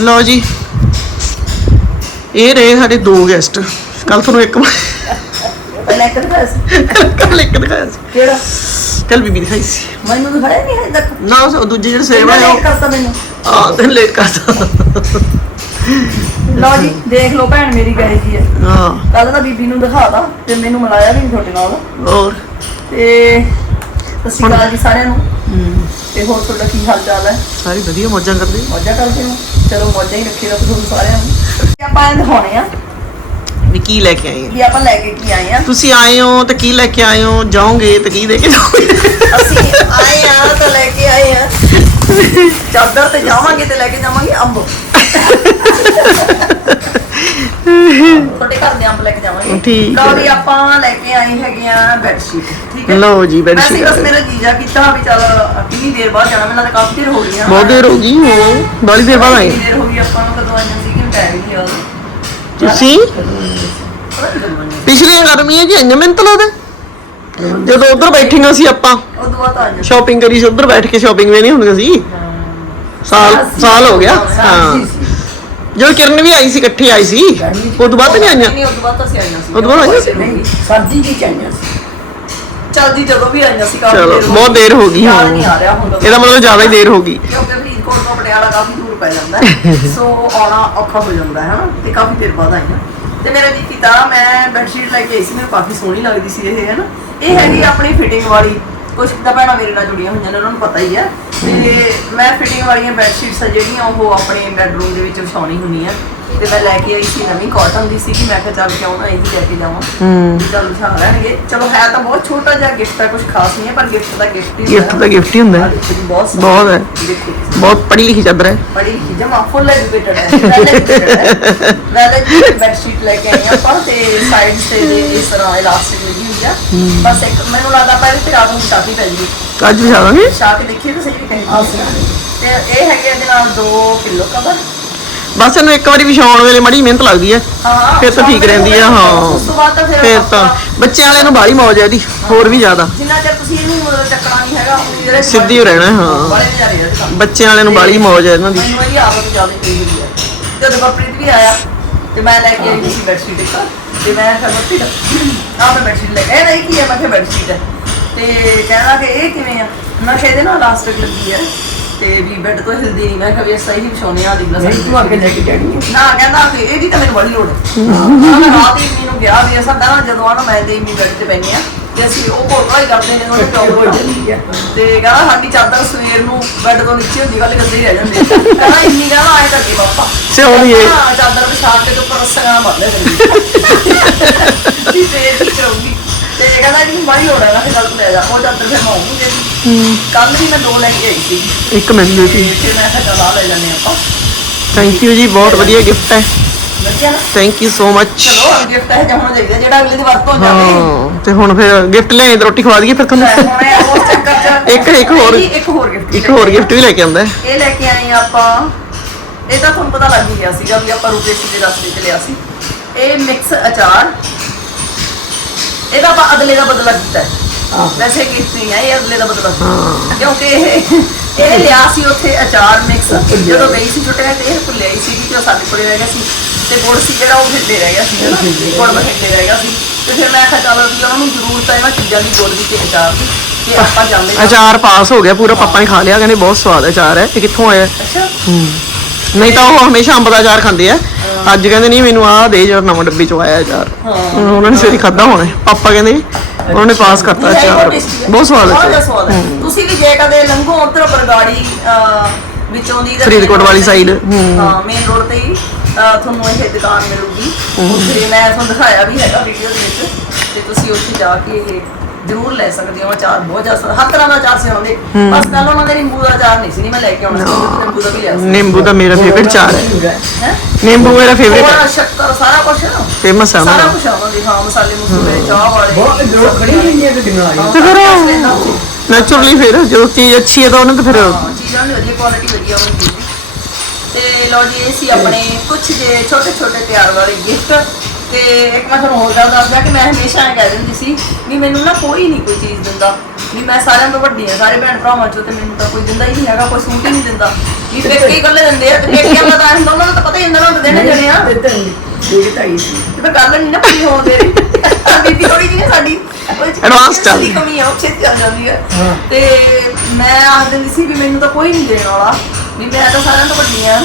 ਲਓ ਜੀ। ਇਹ ਰਹੇ ਸਾਡੇ ਦੋ ਗੈਸਟ ਕੱਲ ਤੁਹਾਨੂੰ ਇੱਕ ਪਹਿਲਾਂ ਇੱਕ ਦਿਖਾਇਆ ਸੀ। ਕੱਲ ਇੱਕ ਦਿਖਾਇਆ ਸੀ। ਕਿਹੜਾ? ਕੱਲ ਬੀਬੀ ਦਿਖਾਈ ਸੀ। ਮੈਨੂੰ ਦਿਖਾਇਆ ਨਹੀਂ ਹਜੇ ਤੱਕ। ਨਾ ਉਹ ਦੂਜੇ ਜਿਹੜੇ ਸੇਵਾ ਆ ਲੇਟ ਕਰਤਾ ਮੈਨੂੰ। ਆ ਤੇ ਲੇਟ ਕਰਤਾ। ਲਓ ਜੀ ਦੇਖ ਲਓ ਭੈਣ ਮੇਰੀ ਕਹੇ ਕੀ ਹੈ। ਹਾਂ। ਕੱਲ ਤਾਂ ਬੀਬੀ ਨੂੰ ਦਿਖਾਤਾ ਤੇ ਮੈਨੂੰ ਮਿਲਾਇਆ ਵੀ ਤੁਹਾਡੇ ਨਾਲ। ਹੋਰ? ਤੇ ਸਤਿ ਸ਼੍ਰੀ ਅਕਾਲ ਜੀ ਸਾਰਿਆਂ ਨੂੰ। ਤੇ ਹੋਰ ਤੁਹਾਡਾ ਕੀ ਹਾਲ ਚਾਲ ਹੈ? ਸਾਰੀ ਵਧੀਆ ਮੌਜਾਂ ਕਰਦੇ ਮੌਜਾਂ ਕਰਦੇ ਹੋ? ਚਲੋ ਮੌਜਾਂ ਹੀ ਰੱਖੀ ਰੱਖੋ ਤੁਹਾਨੂੰ ਸਾਰਿਆਂ ਨੂੰ। ਤੇ ਆਪਾਂ ਦਿਖਾਉਣੇ ਆ। ਵੀ ਕੀ ਲੈ ਕੇ ਆਏ ਆ? ਵੀ ਆਪਾਂ ਲੈ ਕੇ ਕੀ ਆਏ ਆ। ਤੁਸੀਂ ਆਏ ਹੋ ਤੇ ਕੀ ਲੈ ਕੇ ਆਏ ਹੋ? ਜਾਓਗੇ ਤੇ ਕੀ ਦੇ ਕੇ ਜਾਓਗੇ? ਅਸੀਂ ਆਏ ਆ ਤਾਂ ਲੈ ਕੇ ਆਏ ਆ। ਚਾਦਰ ਤੇ ਜਾਵਾਂਗੇ ਤੇ ਲੈ ਕੇ ਜਾਵਾਂਗੇ ਅੰਬ। ਤੁਹਾਡੇ ਘਰ ਦੇ ਅੰਬ ਲੈ ਕੇ ਜਾਵਾਂਗੇ। ਠੀਕ ਹੈ। ਲਓ ਵੀ ਆਪਾਂ ਲੈ ਕੇ ਆਏ ਹੈਗੇ ਆ ਬੈੱਡ ਸ਼ੀਟ ਠੀਕ ਹੈ ਲਓ ਜੀ, bed ਵੈਸੇ sheet ਬਸ ਮੇਰਾ ਜੀਜਾ ਕੀਤਾ ਵੀ ਚੱਲ ਕਿੰਨੀ ਦੇਰ ਬਾਅਦ ਜਾਣਾ ਮੈਨੂੰ ਤਾਂ ਕਾਫੀ ਦੇਰ ਹੋ ਗਈ ਆ ਬਹੁਤ ਦੇਰ ਹੋ ਗਈ ਹੋ ਬੜੀ ਦੇਰ ਬਾਅਦ ਆਏ। ਕਿੰਨੀ ਦੇਰ ਹੋ ਗਈ ਆਪਾਂ ਨੂੰ ਕਦੋਂ ਆਈਆਂ ਸੀ ਕਿ ਟਾਈਮ ਨਹੀਂ ਯਾਦ ਤੁਸੀਂ ਪਿਛਲੀਆਂ ਗਰਮੀਆਂ ਚ ਇੰਨੇ ਮਿੰਟ ਲੱਗਦਾ। ਜਦੋਂ ਉਧਰ ਬੈਠੀਆਂ ਸੀ ਆਪਾਂ ਉਹ ਦੁਆ ਤਾਂ ਆਈਆਂ ਸੀ। ਸ਼ਾਪਿੰਗ ਕਰੀ ਸੀ ਉਧਰ ਬੈਠ ਕੇ ਸ਼ਾਪਿੰਗ ਵੀ ਨਹੀਂ ਹੁੰਦੀਆਂ ਸੀ ਸਾਲ ਸਾਲ ਹੋ ਗਿਆ ਹਾਂ ਜਦੋਂ ਕਿਰਨ ਵੀ ਆਈ ਸੀ ਇਕੱਠੀ ਆਈ ਸੀ ਉਹ ਤੋਂ ਬਾਅਦ ਨਹੀਂ ਆਈਆਂ ਨਹੀਂ ਉਹ ਤੋਂ ਬਾਅਦ ਤਾਂ ਅਸੀਂ ਆਈਆਂ ਸੀ ਉਹ ਤੋਂ ਬਾਅਦ ਆਈਆਂ ਸੀ? ਨਹੀਂ ਸਰਦੀ ਦੀ ਚਾਹੀਆਂ ਸੀ ਚੱਲਦੀ ਜਦੋਂ ਵੀ ਆਈਆਂ ਸੀ ਕਾਫੀ ਚਲੋ, ਦੇਰ ਹੋ ਬਹੁਤ ਗਈ। ਦੇਰ ਹੋ ਗਈ, ਯਾਦ ਹਾਂ। ਨਹੀਂ ਆ ਰਿਹਾ ਹੁਣ ਇਹਦਾ ਮਤਲਬ ਜ਼ਿਆਦਾ ਹੀ ਦੇਰ ਹੋ ਗਈ ਕਿਉਂਕਿ ਫਰੀਦਕੋਟ ਤੋਂ ਪਟਿਆਲਾ ਕਾਫੀ ਦੂਰ ਪੈ ਜਾਂਦਾ ਹੈ। ਸੋ ਆਉਣਾ ਔਖਾ ਹੋ ਜਾਂਦਾ ਹੈ ਹਨਾ ਤੇ ਕਾਫੀ ਦੇਰ ਬਾਅਦ ਆਈਆਂ ਤੇ ਮੇਰਾ ਜੀ ਕੀਤਾ ਮੈਂ ਬੈਡਸ਼ੀਟ ਲੈ ਕੇ ਆਈ ਸੀ, ਮੈਨੂੰ ਕਾਫੀ ਸੋਹਣੀ ਲੱਗਦੀ ਸੀ ਇਹ, ਹੈ ਨਾ? ਇਹ ਹੈਗੀ ਆਪਣੀ ਫਿਟਿੰਗ ਵਾਲੀ। ਕੁਝ ਤਾਂ ਭੈਣਾਂ ਮੇਰੇ ਨਾਲ ਜੁੜੀਆਂ ਹੋਈਆਂ ਨੇ, ਉਹਨਾਂ ਨੂੰ ਪਤਾ ਹੀ ਹੈ ਤੇ ਮੈਂ ਫਿਟਿੰਗ ਵਾਲੀਆਂ ਬੈਡਸ਼ੀਟਸ ਆ ਜਿਹੜੀਆਂ, ਉਹ ਆਪਣੇ ਬੈਡਰੂਮ ਦੇ ਵਿੱਚ ਵਿਛਾਉਣੀ ਹੁੰਦੀ ਆ। ਤੇ ਮੈਂ ਲੈ ਕੇ ਆਈ ਸੀ ਨਵੀਂ ਕਾਟਨ ਦੀ ਸੀ ਕਿ ਮੈਂ ਕਿਹਾ ਚੱਲ ਕਿਉਂ ਨਾ ਇਹ ਹੀ ਲੈ ਕੇ ਜਾਵਾਂ। ਹੂੰ। ਵੀ ਚੱਲ ਵਿਛਾ ਲੈਣਗੇ। ਚਲੋ ਹੈ ਤਾਂ ਬਹੁਤ ਛੋਟਾ ਜਿਹਾ ਗਿਫਟ ਹੈ ਕੁਝ ਖਾਸ ਨਹੀਂ ਹੈ ਪਰ ਗਿਫਟ ਦਾ ਗਿਫਟ ਹੀ ਗਿਫਟ ਦਾ ਗਿਫਟ ਹੀ ਹੁੰਦਾ ਆਹ ਹੈ। ਦੇਖੋ ਜੀ, ਬਹੁਤ ਸੋਹਣਾ। ਬਹੁਤ ਹੈ। ਦੇਖੋ ਬਹੁਤ ਪੜ੍ਹੀ ਲਿਖੀ ਚਾਦਰ ਹੈ। ਬੜੀ ਲਿਖੀ ਜਮਾ ਫੁੱਲ ਐਜੂਕੇਟਡ ਹੈ। ਵੈਲ ਐਜੂਕੇਟਡ ਹੈ। ਵੈਲ ਐਜੂਕੇਟਡ ਬੈੱਡ ਸ਼ੀਟ ਲੈ ਕੇ ਆਈ ਹਾਂ ਆਪਾਂ ਤੇ ਸਾਈਡ ਤੇ ਦੇ ਇਸ ਤਰ੍ਹਾਂ ਇਲਾਸਟਿਕ ਲੱਗੀ ਹੋਈ ਆ। ਬਸ ਇੱਕ ਮੈਨੂੰ ਲੱਗਦਾ ਪਹਿਲੇ ਤੇ ਰਾਤ ਨੂੰ ਛਾਤੀ ਪੈ ਜੂਗੀ ਅੱਜ ਵੀ ਜਾਵਾਂਗੇ ਛਾ ਕੇ ਦੇਖੀਏ ਤਾਂ ਸਹੀ ਵੀ ਕਹੇ ਤੇ ਇਹ ਹੈਗੇ ਇਹਦੇ ਨਾਲ ਦੋ ਪਿੱਲੋ ਕਵਰ ਬਸ ਇਹਨੂੰ ਇੱਕ ਵਾਰੀ ਵਿਛਾਉਣ ਵੇਲੇ ਮੜੀ ਮਿਹਨਤ ਲੱਗਦੀ ਹੈ। ਹਾਂ ਫਿਰ ਤਾਂ ਠੀਕ ਰਹਿੰਦੀ ਆ ਹਾਂ। ਉਸ ਤੋਂ ਬਾਅਦ ਤਾਂ ਫਿਰ ਫਿਰ ਤਾਂ ਬੱਚਿਆਂ ਵਾਲਿਆਂ ਨੂੰ ਬਾਹਲੀ ਮੌਜ ਹੈ ਇਹਦੀ ਹੋਰ ਵੀ ਜ਼ਿਆਦਾ। ਜਿੰਨਾ ਚਿਰ ਤੁਸੀਂ ਇਹਨੂੰ ਮਤਲਬ ਚੱਕਣਾ ਨਹੀਂ ਹੈਗਾ ਉਹ ਜਿਹੜੇ ਸਿੱਧੀ ਹੋ ਰਹਿਣਾ, ਹਾਂ। ਬੜੇ ਨਜ਼ਾਰੇ ਆ ਇਹਦੇ ਤਾਂ। ਬੱਚਿਆਂ ਵਾਲਿਆਂ ਨੂੰ ਬਾਹਲੀ ਮੌਜ ਹੈ ਇਹਨਾਂ ਦੀ। ਮੈਨੂੰ ਇਹਦੀ ਆਦਤ ਜ਼ਿਆਦਾ ਪਈ ਹੋਈ ਹੈ। ਜਦੋਂ ਗੁਰਪ੍ਰੀਤ ਵੀ ਆਇਆ ਤੇ ਮੈਂ ਲੈ ਕੇ ਆਈ ਸੀ ਬੈਡਸ਼ੀਟ ਇੱਕ। ਤੇ ਮੈਂ ਕਿਹਾ ਗੁਰਪ੍ਰੀਤ ਆਹ ਮੈਂ ਬੈਡਸ਼ੀਟ ਲੈ ਕੇ ਆਇਆ। ਨਹੀਂ ਕੀ ਹੈ? ਮੈਂ ਕਿਹਾ ਬੈਡਸ਼ੀਟ ਹੈ। ਤੇ ਕਹਿੰਦਾ ਕਿ ਇਹ ਕਿਵੇਂ ਆ? ਮੈਂ ਕਿਹਾ ਇਹਦੇ ਨਾਲ ਇਲਾਸਟਿਕ ਲੱਗੀ ਹੈ। ਤੇ ਵੀ ਬੈੱਡ ਤੋਂ ਹਿਲਦੀ ਨਹੀਂ ਮੈਂ ਕਿਹਾ ਵੀ ਸਹੀ ਵਿਛਾਉਣੇ ਆ ਦਿਖਦਾ ਨਹੀਂ ਤੂੰ ਅੱਗੇ ਲੈ ਕੇ ਜਾਣੀ ਹੈ ਨਾ ਕਹਿੰਦਾ ਕਿ ਇਹਦੀ ਤਾਂ ਮੈਨੂੰ ਬੜੀ ਲੋੜ ਹੈ। ਹਾਂ ਮੈਂ ਰਾਤ ਹੀ ਮੈਨੂੰ ਗਿਆ ਵੀ ਅਸਾਂ ਨਾ ਜਦੋਂ ਆਣਾ ਮੈਂ ਤੇ ਇੰਨੀ ਬੈੱਡ ਤੇ ਪੈਣੀ ਆ। ਤੇ ਅਸੀਂ ਉਹ ਕੋਟਾ ਹੀ ਕਰਦੇ ਨੇ ਉਹਨੇ ਪਿਓ ਹੋ ਜਾਂਦੀ ਹੈ ਤੇ ਕਹਿੰਦਾ ਸਾਡੀ ਚਾਦਰ ਸਵੇਰ ਨੂੰ ਬੈੱਡ ਤੋਂ ਨੀਚੇ ਹੁੰਦੀ ਗੱਲ ਗੱਦੇ ਹੀ ਰਹਿ ਜਾਂਦੀ। ਕਹਿੰਦਾ ਇੰਨੀ ਕਹਿੰਦਾ ਆਏ ਕਰਕੇ ਪਾਪਾ। ਸਿਉਣੀ ਏ। ਕਹਿੰਦਾ, ਚਾਦਰ ਵਿਛਾ ਕੇ ਤੇ ਉੱਪਰ ਰੱਸਾਂ ਮਾਰ ਲੈ ਜੀ ਤੇ ਠੀਕ ਕਰਾਉਂਗੀ ਤੇ ਕਹਿੰਦਾ ਜੀ ਮਾਈ ਲੋੜ ਹੈ ਨਾ ਗੱਲ ਤੂੰ ਲੈ ਜਾ। ਉਹ ਚਾਦਰ ਫਿਰ ਮੈਂ ਆਉਂਗੀ ਜੇ ਕੱਲ ਵੀ ਮੈਂ ਦੋ ਲੈ ਕੇ ਆਈ ਸੀ। ਇੱਕ ਮੈਨੂੰ ਤੇ ਜੀ ਫਿਰ ਮੈਂ ਕਿਹਾ ਚਲ ਆ ਲੈ ਜਾਂਦੇ ਆਪਾਂ। ਥੈਂਕ ਯੂ ਜੀ ਬਹੁਤ ਵਧੀਆ ਗਿਫਟ ਹੈ। ਵਧੀਆ ਨਾ? ਥੈਂਕ ਯੂ ਸੋ ਮਚ ਚਲੋ ਗਿਫਟ ਹੈ ਹੋਣਾ ਚਾਹੀਦਾ ਜਿਹੜਾ ਅਗਲੇ ਦੀ ਵਰਤੋਂ ਹੋ ਜਾਵੇ। ਹਾਂ ਤੇ ਹੁਣ ਫਿਰ ਗਿਫਟ ਲਿਆਏ ਤੇ ਰੋਟੀ ਖਵਾ ਦਈਏ ਫਿਰ ਤੁਹਾਨੂੰ। ਹੁਣ ਇਹ ਉਸ ਚੱਕਰ ਚ ਇੱਕ- ਇੱਕ ਹੋਰ- ਇਹ ਇੱਕ ਹੋਰ ਗਿਫਟ ਇੱਕ ਹੋਰ ਗਿਫਟ ਵੀ ਲੈ ਕੇ ਆਂਦਾ ਹੈ। ਇਹ ਲੈ ਕੇ ਆਏ ਆਪਾਂ। ਇਹ ਤਾਂ ਤੁਹਾਨੂੰ ਪਤਾ ਲੱਗ ਹੀ ਗਿਆ ਸੀਗਾ ਵੀ ਆਪਾਂ ਰੂਪੇਸ਼ ਦੇ ਰਸਤੇ ਚ ਲਿਆ ਸੀ। ਇਹ ਮਿਕਸ ਅਚਾਰ ਇਹਦਾ ਆਪਾਂ ਅਦਲੇ ਦਾ ਬਦਲਾ ਕੀਤਾ ਹੈ। ਵੈਸੇ ਨਹੀਂ ਹੈ ਇਹ ਅਦਲੇ ਦਾ ਬਦਲਾ ਕਿਉਂਕਿ ਇਹ ਇਹ ਲਿਆ ਸੀ ਉੱਥੇ ਅਚਾਰ ਮਿਕਸ ਜਦੋਂ ਗਈ ਸੀ ਛੁੱਟੀਆਂ ਤੇ ਇਹ ਭੁੱਲਿਆ ਹੀ ਸੀ ਕਿ ਉਹ ਸਾਡੇ ਕੋਲੇ ਰਹਿ ਗਿਆ ਸੀ। ਤੇ ਗੁੜ ਸੀ ਜਿਹੜਾ ਉਹ ਫਿੱਟੇ ਰਹਿ ਗਿਆ ਸੀ ਹਨਾ? ਗੁੜ ਬਹਿੰਦੇ ਰਹਿ ਗਿਆ ਸੀ। ਤੇ ਫਿਰ ਮੈਂ ਕਿਹਾ ਚੱਲ ਵੀ ਉਹਨਾਂ ਨੂੰ ਜ਼ਰੂਰਤ ਹੈ ਇਹਨਾਂ ਚੀਜ਼ਾਂ ਦੀ ਗੁੜ ਦੀ ਤੇ ਅਚਾਰ ਦੀ ਕਿ ਆਪਾਂ ਜਾਂਦੇ ਹਾਂ। ਅਚਾਰ ਪਾਸ ਹੋ ਗਿਆ ਪੂਰਾ ਪਾਪਾ ਨੇ ਖਾ ਲਿਆ ਕਹਿੰਦੇ ਬਹੁਤ ਸਵਾਦ ਅਚਾਰ ਹੈ। ਇਹ ਕਿੱਥੋਂ ਆਇਆ? ਅੱਛਾ। ਨਹੀਂ ਤਾਂ ਉਹ ਹਮੇਸ਼ਾ ਅੰਬ ਦਾ ਅਚਾਰ ਖਾਂਦੇ ਆ। ਅੱਜ ਕਹਿੰਦੇ ਨਹੀਂ ਮੈਨੂੰ ਆਹ ਦੇ ਜਿਹੜਾ ਨਵਾਂ ਡੱਬੀ ਚੋਂ ਆਇਆ ਅਚਾਰ ਹੁਣ ਉਹਨਾਂ ਨੇ ਸਵੇਰੇ ਖਾਦਾ ਹੋਣਾ। ਹੈ। ਪਾਪਾ ਕਹਿੰਦੇ ਉਹਨਾਂ ਨੇ ਪਾਸ ਕਰਤਾ ਹੈ। ਬਹੁਤ ਸਵਾਦ ਬਹੁਤ ਹੈ ਜ਼ਿਆਦਾ ਸਵਾਦ ਹੈ। ਤੁਸੀਂ ਵੀ ਜੇ ਕਦੇ ਲੰਘੋ ਉਧਰ ਬਰਗਾੜੀ ਅਹ, ਵਿੱਚੋਂ ਦੀ ਤਾਂ ਫਰੀਦਕੋਟ ਵਾਲੀ side, ਹੀ- ਹੂੰ। ਹਾਂ ਮੇਨ ਰੋਡ ਤੇ ਹੀ ਅਹ, ਤੁਹਾਨੂੰ ਇਹ ਦੁਕਾਨ ਮਿਲੂਗੀ। ਉੱਥੇ ਮੈਂ ਤੁਹਾਨੂੰ ਦਿਖਾਇਆ ਵੀ ਹੈਗਾ ਵੀਡੀਓ ਦੇ ਵਿੱਚ। ਤੇ ਤੁਸੀਂ ਉੱਥੇ ਜਾ ਕੇ ਇਹ ਜ਼ਰੂਰ ਲੈ ਸਕਦੇ ਹੋ ਅਚਾਰ ਬਹੁਤ ਜ਼ਿਆਦਾ ਹਰ ਤਰ੍ਹਾਂ ਦਾ ਅਚਾਰ ਸਿਆਉਂਦੇ ਬਸ ਕੱਲ ਉਹਨਾਂ ਦੇ ਨਿੰਬੂ ਦਾ ਅਚਾਰ ਨਹੀਂ ਸੀ ਨਹੀਂ ਮੈਂ ਲੈ ਕੇ ਆਉਣਾ ਸੀ ਨਿੰਬੂ ਦਾ ਵੀ ਲਿਆ ਸੀ। ਨਿੰਬੂ ਦਾ ਮੇਰਾ ਫੇਵਰਿਟ ਅਚਾਰ ਹੈ। ਹੈ ਨਿੰਬੂ ਮੇਰਾ ਫੇਵਰਿਟ ਹੈ। ਸ਼ੱਕਰ ਸਾਰਾ ਕੁਝ ਨਾ। ਫੇਮਸ ਹੈ ਉਹਨਾਂ ਸਾਰਾ ਦਾ ਕੁਝ ਆਉਂਦੀ ਹਾਂ ਮਸਾਲੇ ਮਸੂਲੇ ਚਾਹ ਵਾਲੇ ਬਹੁਤ ਜੋ ਖੜੀ ਨਹੀਂ ਹੈ ਗੱਡੀਆਂ ਵਾਲੀ ਤੇ ਫਿਰ ਨੈਚੁਰਲੀ ਫਿਰ ਜਦੋਂ ਚੀਜ਼ ਅੱਛੀ ਹੈ ਤਾਂ ਉਹਨੇ ਤਾਂ ਫਿਰ ਚੀਜ਼ਾਂ ਦੀ ਵਧੀਆ ਕੁਆਲਿਟੀ ਵਧੀਆ ਹੋਣੀ ਚਾਹੀਦੀ ਤੇ ਲਓ ਜੀ ਇਹ ਸੀ ਆਪਣੇ ਕੁਝ ਜੇ ਛੋਟੇ ਛੋਟੇ ਪਿਆਰ ਵਾਲੇ ਗਿਫਟ ਤੇ ਇੱਕ ਮੈਂ ਤੁਹਾਨੂੰ ਹੋਰ ਗੱਲ ਦੱਸਦਾ ਕਿ ਮੈਂ ਹਮੇਸ਼ਾ ਇਹ ਕਹਿ ਦਿੰਦੀ ਸੀ ਵੀ ਮੈਨੂੰ ਨਾ ਕੋਈ ਨਹੀਂ ਕੋਈ ਚੀਜ਼ ਦਿੰਦਾ। ਵੀ ਮੈਂ ਸਾਰਿਆਂ ਤੋਂ ਵੱਡੀ ਹਾਂ ਸਾਰੇ ਭੈਣ ਭਰਾਵਾਂ ਚੋਂ ਤੇ ਮੈਨੂੰ ਤਾਂ ਕੋਈ ਦਿੰਦਾ ਹੀ ਨਹੀਂ ਹੈਗਾ ਕੋਈ ਸੂਟ ਹੀ ਨਹੀਂ ਦਿੰਦਾ। ਵੀ ਪੇਕੇ ਹੀ ਇਕੱਲੇ ਦਿੰਦੇ ਆ? ਤੇ ਪੇਕਿਆਂ ਦਾ ਤਾਂ ਹੁੰਦਾ ਉਹਨਾਂ ਨੂੰ ਤਾਂ ਪਤਾ ਹੀ ਹੁੰਦਾ ਨਾ ਦੇਣੇ ਜਣੇ ਆ। ਤੇ ਇਹ ਤਾਂ ਹੀ ਸੀ। ਤੇ ਫਿਰ ਗੱਲ ਨਹੀਂ ਨਾ ਪੂਰੀ ਹੋਣ ਦੇ। ਰਹੀ ਬੀਬੀ ਥੋੜੀ ਜਿਹੀ ਨਾ ਸਾਡੀ Advance ਚੱਲਦੀ। ਦੀ ਕਮੀ ਆ ਉਹ ਛੇਤੀ ਆ ਜਾਂਦੀ ਹੈ। ਤੇ ਮੈਂ ਆਖ ਦਿੰਦੀ ਸੀ ਵੀ ਮੈਨੂੰ ਤਾਂ ਕੋਈ ਨਹੀਂ ਦੇਣ ਵਾਲਾ। ਵੀ ਮੈਂ ਤਾਂ ਸਾਰਿਆਂ ਤੋਂ ਵੱਡੀ ਆ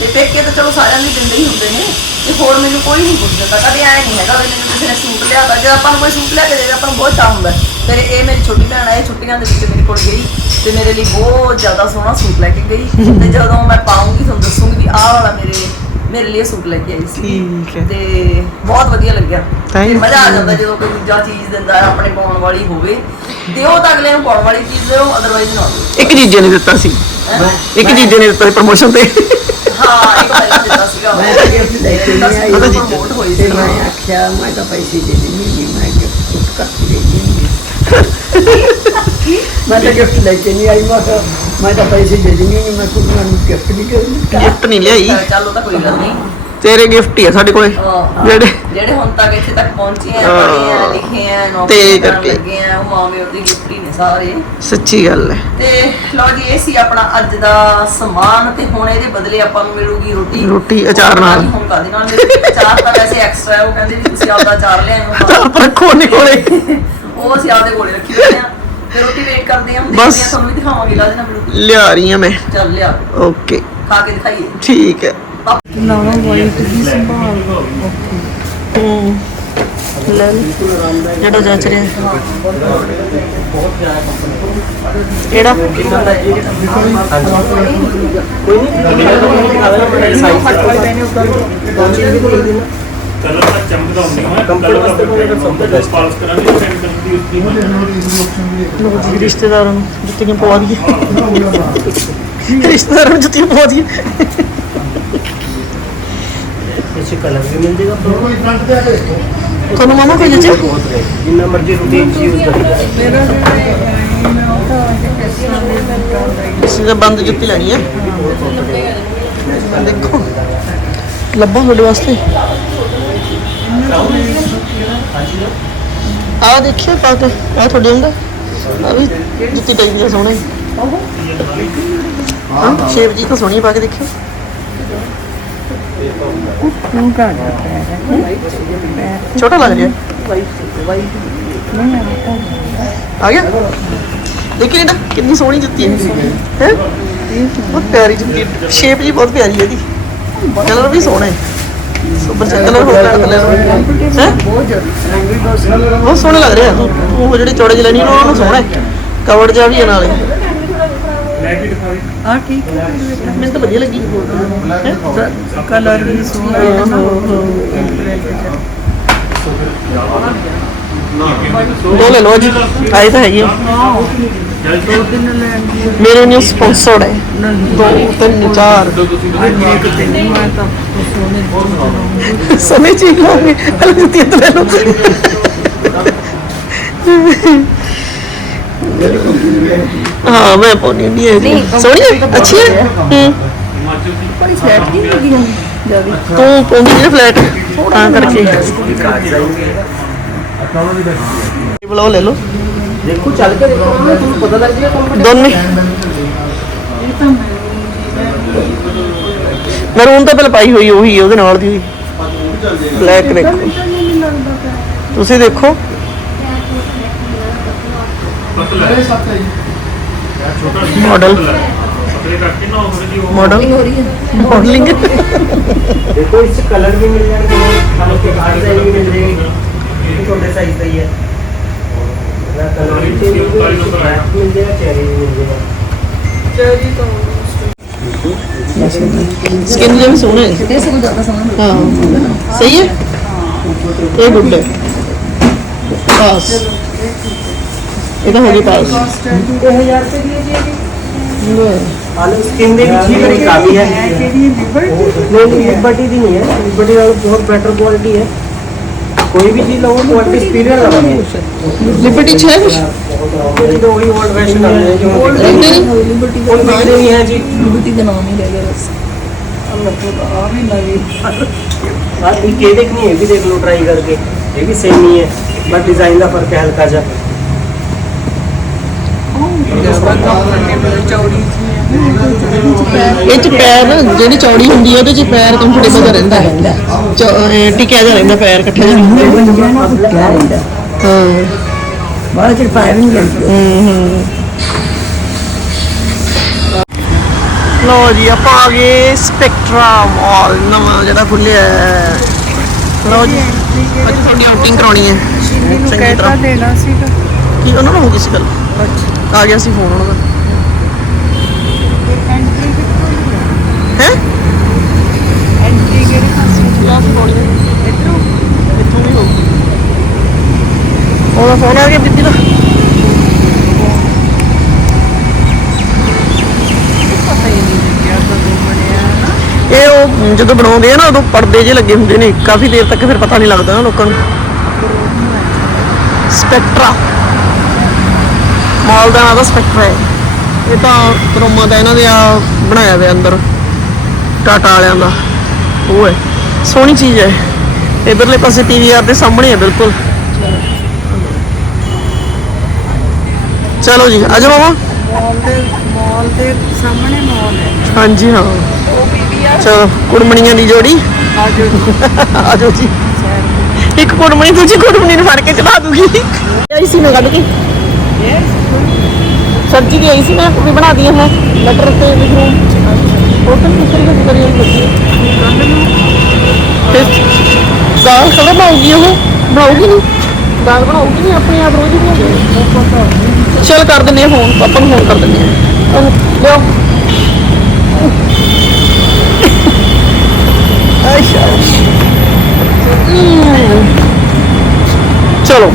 ਤੇ ਪੇਕੇ ਤਾਂ ਚਲੋ ਸਾਰਿਆਂ ਨੂੰ ਦਿੰਦੇ ਹੀ ਹੁੰਦੇ ਨੇ। ਤੇ ਹੋਰ ਮੈਨੂੰ ਕੋਈ ਨਹੀਂ ਪੁੱਛ ਦਿੰਦਾ ਕਦੇ ਐ ਨਹੀਂ ਹੈਗਾ ਵੀ ਮੈਨੂੰ ਕਿਸੇ ਨੇ ਸੂਟ ਲਿਆਦਾ ਜੇ ਆਪਾਂ ਨੂੰ ਕੋਈ ਸੂਟ ਲਿਆ ਕੇ ਦੇਵੇ ਆਪਾਂ ਨੂੰ ਬਹੁਤ ਚਾਹ ਹੁੰਦਾ। ਹੈ। ਫਿਰ ਇਹ ਮੇਰੀ ਛੋਟੀ ਭੈਣ ਆ ਇਹ ਛੁੱਟੀਆਂ ਦੇ ਵਿੱਚ ਮੇਰੇ ਕੋਲ ਗਈ ਤੇ ਮੇਰੇ ਲਈ ਬਹੁਤ ਜ਼ਿਆਦਾ ਸੋਹਣਾ ਸੂਟ ਲੈ ਕੇ ਗਈ। ਤੇ ਜਦੋਂ ਮੈਂ ਪਾਉਂਗੀ ਤੁਹਾਨੂੰ ਦੱਸੂਗੀ ਵੀ ਆਹ ਵਾਲਾ ਮੇਰੇ ਮੇਰੇ ਲਈ ਇਹ ਸੂਟ ਲੈ ਕੇ ਆਈ ਸੀ। ਠੀਕ ਹੈ। ਤੇ ਬਹੁਤ ਵਧੀਆ ਲੱਗਿਆ। Thank ਤੇ ਮਜ਼ਾ ਆ you. ਜਾਂਦਾ ਜਦੋਂ ਕੋਈ ਦੂਜਾ ਚੀਜ਼ ਦਿੰਦਾ ਹੈ, ਆਪਣੇ ਪਾਉਣ ਵਾਲੀ ਹੋਵੇ। ਦਿਓ ਤਾਂ ਅਗਲੇ ਨੂੰ ਪਾਉਣ ਵਾਲੀ ਚੀਜ਼ ਦਿਓ ਅਦਰਵਾਈਜ਼ ਨਾ ਦਿਓ। ਇੱਕ ਜੀਜੇ ਨੇ ਦਿੱਤਾ ਸੀ। ਹੈਂ? ਇੱਕ ਜੀਜੇ ਨੇ ਦਿੱਤਾ ਸੀ ਪ੍ਰਮੋਸ਼ਨ ਤੇ। ਹਾਂ ਇੱਕ ਵਾਰ ਦਿੱਤਾ ਸੀਗਾ। ਮੈਂ ਤਾਂ ਗਿਫਟ ਲੈ ਕੇ ਨਹੀਂ ਆਈ ਜਦੋਂ promote ਹੋਈ ਤੇ ਸੀ ਮੈਂ ਆਖਿਆ ਮੈਂ ਤਾਂ ਪੈਸੇ ਦੇ ਦਿੰਦੀ ਮੈਂ ਗਿਫਟ ਕੱਟ ਦੇ ਦਿੰਦੀ ਮੈਂ ਤਾਂ ਗਿਫਟ ਲੈ ਕੇ ਨਹੀਂ ਆਈ ਮੈਂ ਕਿਹਾ ਮੈਂ ਤਾਂ ਪੈਸੇ ਦੇ ਦਿੰਦੀ ਨਹੀਂ ਮੈਂ ਕੋਈ ਨੂੰ ਗਿਫਟ ਨਹੀਂ ਕਰੂੰਗਾ ਗਿਫਟ ਨਹੀਂ ਲਿਆਈ ਚੱਲ ਉਹ ਤਾਂ ਕੋਈ ਗੱਲ ਨਹੀਂ ਤੇਰੇ ਗਿਫਟ ਹੀ ਆ ਸਾਡੇ ਕੋਲੇ। ਜਿਹੜੇ ਜਿਹੜੇ ਹੁਣ ਤੱਕ ਇੱਥੇ ਤੱਕ ਪਹੁੰਚੇ ਆ ਹਾਂ। ਪੜ੍ਹੇ ਆ ਲਿਖੇ ਆ ਤੇ ਨੌਕਰੀ ਕਰਨ ਕਰਕੇ। ਲੱਗੇ ਆ ਉਹ ਮਾਂ ਪਿਓ ਦੀ ਗਿਫਟ ਹੀ ਨੇ ਸਾਰੇ। ਸੱਚੀ ਗੱਲ ਹੈ। ਤੇ ਲਓ ਜੀ ਇਹ ਸੀ ਆਪਣਾ ਅੱਜ ਦਾ ਸਮਾਨ ਤੇ ਹੁਣ ਇਹਦੇ ਬਦਲੇ ਆਪਾਂ ਨੂੰ ਮਿਲੂਗੀ ਰੋਟੀ। ਰੋਟੀ ਅਚਾਰ ਨਾਲ। ਹੁਣ ਕਾਦੇ ਨਾਲ? ਅਚਾਰ ਤਾਂ ਵੈਸੇ ਐਕਸਟਰਾ ਉਹ ਕਹਿੰਦੇ ਵੀ ਤੁਸੀਂ ਆਪਦਾ ਅਚਾਰ ਲਿਆਇਓ ਤਾਂ ਆਪ ਰੱਖੋ ਨੇ ਕੋਲੇ। ਉਹ ਅਸੀਂ ਆਪਦੇ ਕੋਲੇ ਰੱਖੀ ਹੋਏ ਆ ਤੇ ਰੋਟੀ ਵੇਟ ਕਰਦੇ ਆ ਦੇਖਦੇ। ਆ ਤੁਹਾਨੂੰ ਵੀ ਦਿਖਾਵਾਂਗੇ ਕਾਦੇ ਨਾਲ ਮਿਲੂਗੀ। ਲਿਆ ਰਹੀ ਆ ਮੈਂ। ਚੱਲ ਲਿਆ। ਓਕੇ। ਖਾ ਕੇ ਦਿਖਾਈਏ। ਠੀਕ ਹੈ। ਨਵਾਂ ਵਾਈਟ ਦੀ ਸੰਭਾਲ ਹੂੰ ਲੈ ਜਿਹੜਾ ਜੱਚ ਰਿਹਾ ਕਿਹੜਾ ਕਲਰ ਤਾਂ ਚਮਕਦਾ ਹੁੰਦੀ ਹੈ ਕਲਰ ਦਾ ਕੰਪਨੀ ਪਾਲਸ ਕਰਾਂਗੇ ਸੈਂਡ ਕਰਨ ਦੀ ਉਸਦੀ ਲੋ ਜੀ ਰਿਸ਼ਤੇਦਾਰਾਂ ਨੂੰ ਜੁੱਤੀਆਂ ਪਵਾ ਦਈਏ ਰਿਸ਼ਤੇਦਾਰਾਂ ਨੂੰ ਜੁੱਤੀਆਂ ਪਵਾ ਦਈਏ ਇਸੇ ਕਲਰ ਵੀ ਮਿਲ ਜੇਗਾ ਤੁਹਾਨੂੰ ਮਾਮਾ ਕੋਈ ਜੱਚੇ ਜਿੰਨਾ ਮਰਜ਼ੀ ਰੂਟੀਨ ਚ ਯੂਜ਼ ਕਰੀਏ ਇਸ ਦਾ ਬੰਦ ਜੁੱਤੀ ਲੈਣੀ ਹੈ? ਦੇਖੋ ਲੱਭੋ ਤੁਹਾਡੇ ਵਾਸਤੇ। ਆ ਦੇਖਿਓ ਪਾ ਕੇ। ਆ ਤੁਹਾਡੇ ਹੁੰਦਾ ਆ ਵੀ ਜੁੱਤੀ ਟਾਈਪ ਦੀ ਸੋਹਣੀ। ਹਾਂ ਸ਼ੇਪ ਜੀ ਤਾਂ ਸੋਹਣੀ ਪਾ ਕੇ ਦੇਖਿਓ। ਨੂੰ ਕਾਗਾ ਛੋਟਾ ਲੱਗ ਰਿਹਾ। ਆ ਗਿਆ। ਦੇਖੀ ਨਾ ਕਿੰਨੀ ਸੋਹਣੀ ਜੁੱਤੀ ਹੈ। ਹੈ? ਬਹੁਤ ਪਿਆਰੀ ਜੁੱਤੀ ਹੈ। ਸ਼ੇਪ ਜੀ ਬਹੁਤ ਪਿਆਰੀ ਹੈ ਇਹਦੀ। ਕਲਰ ਵੀ ਸੋਹਣਾ ਹੈ। ਸੁਪਰ ਚੈੱਕ ਕਲਰ ਹੋ ਗਿਆ ਕਲਰ ਬਹੁਤ ਸੋਹਣੇ ਲੱਗ ਰਹੇ। ਆ ਉਹ ਜਿਹੜੇ ਚੌੜੇ ਜਿਹੇ ਲੈਣੀ ਉਹਨਾਂ ਨੂੰ ਸੋਹਣਾ ਹੈ। ਕਵਰ ਜਿਹਾ ਵੀ ਹੈ ਨਾਲੇ ਆ ਠੀਕ ਹੈ। ਮੈਨੂੰ ਤਾਂ ਵਧੀਆ ਲੱਗੀ। ਹੈਂ? ਕਲਰ ਵੀ ਸੋਹਣਾ ਹੈ ਨਾ ਦੋ ਲੈ ਲਓ ਜੀ ਆਏ ਤਾਂ ਹੈਗੇ ਮੇਰੇ ਨਿਊ ਸਪਾਂਸਰਡ ਹੈ। ਦੋ ਤਿੰਨ ਚਾਰ। ਮੈਂ ਤਾਂ ਸੋਹਣੇ ਸਮੇਂ ਚ ਹੀ ਲਾਉਂਗੇ ਪਹਿਲਾਂ ਜੁੱਤੀਆਂ ਤਾਂ ਲੈ ਲਓ। ਹਾਂ ਮੈਂ ਪਾਉਣੀ ਨਹੀਂ ਹੈ ਸੋਹਣੀ ਹੈ ਅੱਛੀ ਹੈ। ਹੂੰ ਬੜੀ ਫਲੈਟ ਜੀ ਲੱਗੀ ਜਾਂਦੀ ਤੂੰ ਪਾਉਂਦੀ ਹੈ ਫਲੈਟ ਤਾਂ ਕਰਕੇ। ਬੁਲਾਓ ਲੈ ਲਓ। ਦੇਖੋ ਚੱਲ ਕੇ ਦੇਖੋ। ਤੁਹਾਨੂੰ ਪਤਾ ਲੱਗ ਜਾਏਗਾ ਕੰਪਨੀ ਦੋਨੇ। ਮਰੂਨ ਤਾਂ ਪਹਿਲਾਂ ਪਾਈ ਹੋਈ ਉਹੀ ਉਹਦੇ ਨਾਲ ਦੀ ਬਲੈਕ ਦੇਖੋ ਤੁਸੀਂ ਦੇਖੋ। ਪਤਲਾ। ਹੈ ਛੋਟਾ ਸੀ Model। ਪਤਲੇ ਕਰਕੇ ਨਾ ਥੋੜੀ ਜਿਹੀ ਉਹ ਮਾਡਲ ਮਾਡਲਿੰਗ ਦੇਖੋ ਇਸ ਕਲਰ ਵੀ ਮਿਲ ਜਾਣਗੇ ਤੁਹਾਨੂੰ ਕਿ ਬਾਹਰ ਦਾ ਵੀ ਮਿਲ ਜਾਏਗੀ ਇਹ ਤੁਹਾਡੇ ਸਾਈਜ਼ ਦਾ ਹੀ ਹੈ। ਨਾ ਕਲਰ ਵੀ ਤੇ ਮਿਲ ਜਾਏਗਾ ਚੈਰੀ ਵੀ ਮਿਲ ਜਾਏਗਾ। ਸਕਿਨ ਜਿਹਾ ਵੀ ਸੋਹਣਾ ਹੈ ਇਹ ਸਭ ਜ਼ਿਆਦਾ ਸੋਹਣਾ ਹਾਂ। ਸਹੀ ਹੈ? ਇਹ ਗੁੱਡ ਹੈ। ਪਾਸ ਇਹ ਤਾਂ ਹੋ ਗਈ ਪਾਸ ਕਾਸਟ 2000 ਰੁਪਏ ਦੀ ਹੈ ਜੀ ਇਹਦੀ ਲੈ ਆਲੂ ਸਕਿਨ ਦੇ ਵਿੱਚ ਹੀ ਬੜੀ ਕਾਫੀ ਹੈ। ਕਿਹੜੀ ਲਿਬਰਟੀ ਨਹੀਂ ਲਿਬਰਟੀ ਦੀ ਨਹੀਂ ਹੈ। ਲਿਬਰਟੀ ਨਾਲ ਬਹੁਤ ਬੈਟਰ ਕੁਆਲਿਟੀ ਹੈ। ਕੋਈ ਵੀ ਚੀਜ਼ ਲਵੋ ਕੁਆਲਿਟੀ ਸੁਪੀਰੀਅਰ ਲਵਾਂਗੇ ਲਿਬਰਟੀ ਚ ਹੈ ਕੁਝ ਲਿਬਰਟੀ ਤਾਂ ਉਹੀ 올ਡ ਫੈਸ਼ਨ ਆ ਗਿਆ ਜੋ 올ਡ ਲਿਬਰਟੀ ਦਾ ਨਾਮ ਨਹੀਂ ਹੈ ਜੀ। ਲਿਬਰਟੀ ਦਾ ਨਾਮ ਹੀ ਰਹਿ ਗਿਆ ਬਸ। ਅੱਲਾਹ ਆ ਵੀ ਨਵੀਂ। ਬਾਤ ਇਹ ਕੇ ਦੇਖ ਨਹੀਂ ਇਹ ਵੀ ਦੇਖ ਲੋ ਟਰਾਈ ਕਰਕੇ। ਇਹ ਵੀ ਸੇਮ ਹੀ ਹੈ। ਬਟ ਡਿਜ਼ਾਈਨ ਦਾ ਫ਼ਰਕ ਹੈ ਹਲਕਾ ਜਿਹਾ। ਚੌੜੀ ਇਹ ਚ ਪੈਰ ਨਾ ਜਿਹੜੀ ਚੌੜੀ ਹੁੰਦੀ ਹੈ ਉਹਦੇ ਚ ਪੈਰ ਕੰਫਰਟੇਬਲ ਜਿਹਾ ਰਹਿੰਦਾ ਹੈ। ਟਿਕਿਆ ਜਿਹਾ ਰਹਿੰਦਾ ਪੈਰ ਇਕੱਠੇ ਜਿਹਾ। ਰਹਿੰਦਾ ਹਾਂ। ਬਾਅਦ ਚ ਪਾਇਆ ਵੀ ਨਹੀਂ ਜਾਂਦਾ ਲੋ ਜੀ ਆਪਾਂ ਆ ਗਏ ਸਪੈਕਟਰਾ ਮਾਲ ਨਵਾਂ ਜਿਹੜਾ ਖੁੱਲਿਆ ਹੈ। ਲੋ ਜੀ ਅੱਜ ਤੁਹਾਡੀ ਆਊਟਿੰਗ ਕਰਾਉਣੀ ਹੈ। ਚੰਗੀ ਤਰ੍ਹਾਂ। ਦੇਣਾ ਸੀਗਾ। ਕੀ ਉਹਨਾਂ ਨੂੰ ਹੋ ਗਈ ਸੀ ਗੱਲ? ਆ ਗਿਆ ਸੀ ਫੋਨ ਉਹਨਾਂ ਦਾ। ਹੈ? ਐਂਟਰੀ ਕਿਹੜੇ ਪਾਸੇ ਕਲਾਸ ਕਰਾਉਣੀ ਇਧਰੋਂ ਇੱਥੋਂ ਵੀ ਹੋਊਗੀ। ਉਹਦਾ ਫੋਨ ਆ ਗਿਆ ਬੀਬੀ ਦਾ। ਇਹ ਉਹ ਜਦੋਂ ਬਣਾਉਂਦੇ ਆ ਨਾ, ਉਦੋਂ ਪਰਦੇ ਜੇ ਲੱਗੇ ਹੁੰਦੇ ਨੇ। ਕਾਫੀ ਦੇਰ ਤੱਕ ਫਿਰ ਪਤਾ ਨਹੀਂ ਲੱਗਦਾ ਨਾ ਲੋਕਾਂ ਨੂੰ। ਸਪੈਕਟਰਾ ਮਾਲ ਦਾ ਨਾਮ ਤਾਂ ਸਪੈਕਟਰਾ ਹੈ। ਇਹ ਤਾਂ ਕਰੋਮਾ ਦਾ ਇਹਨਾਂ ਦੇ ਆ ਬਣਾਇਆ ਹੋਇਆ ਅੰਦਰ। ਟਾਟਾ ਵਾਲਿਆਂ ਦਾ। ਉਹ ਹੈ। ਸੋਹਣੀ ਚੀਜ਼ ਹੈ। ਇਧਰਲੇ ਪਾਸੇ ਪੀਵੀਆਰ ਦੇ ਸਾਹਮਣੇ ਹੈ ਬਿਲਕੁਲ। ਚਲੋ ਜੀ ਆ ਜਾਓ ਮਾਮਾ ਮਾਲ ਦੇ ਮਾਲ ਦੇ ਸਾਹਮਣੇ ਮਾਲ ਹੈ। ਹਾਂਜੀ ਹਾਂ। ਉਹ ਪੀਵੀਆਰ ਚਲੋ ਕੁੜਮਣੀਆਂ ਦੀ ਜੋੜੀ। ਆ ਜੋ। ਆ ਜਾਓ ਜੀ। ਇੱਕ ਕੁੜਮਣੀ ਦੂਜੀ ਕੁੜਮਣੀ ਨੂੰ ਫੜ ਕੇ ਚਲਾ ਦੂਗੀ। ਆਈ ਸੀ ਮੈਂ ਕੱਢ ਕੇ। ਦੀ ਆਈ ਸੀ ਮੈਂ ਵੀ ਬਣਾ ਦਿਆ ਹੈ ਮਟਰ ਤੇ ਮਸ਼ਰੂਮ। ਹੋਟਲ ਕਿਸ ਤਰੀਕੇ ਦੀ ਕਰੀ ਲੱਗੀ ਤੇ ਦਾਲ ਕਦੋਂ ਬਣਾਉਗੀ ਉਹ? ਬਣਾਉਗੀ ਨਹੀਂ ਦਾਲ ਬਣਾਉਗੀ ਨਹੀਂ ਆਪਣੇ ਆਪ ਰੋਜ਼ ਹੀ ਬਣਾਉਗੀ ਚਲ ਕਰ ਦਿੰਨੇ ਆ ਫੋਨ ਪਾਪਾ ਨੂੰ ਫੋਨ ਕਰ ਦਿੰਨੇ ਆ ਲਿਓ ਅੱਛਾ। ਚਲੋ।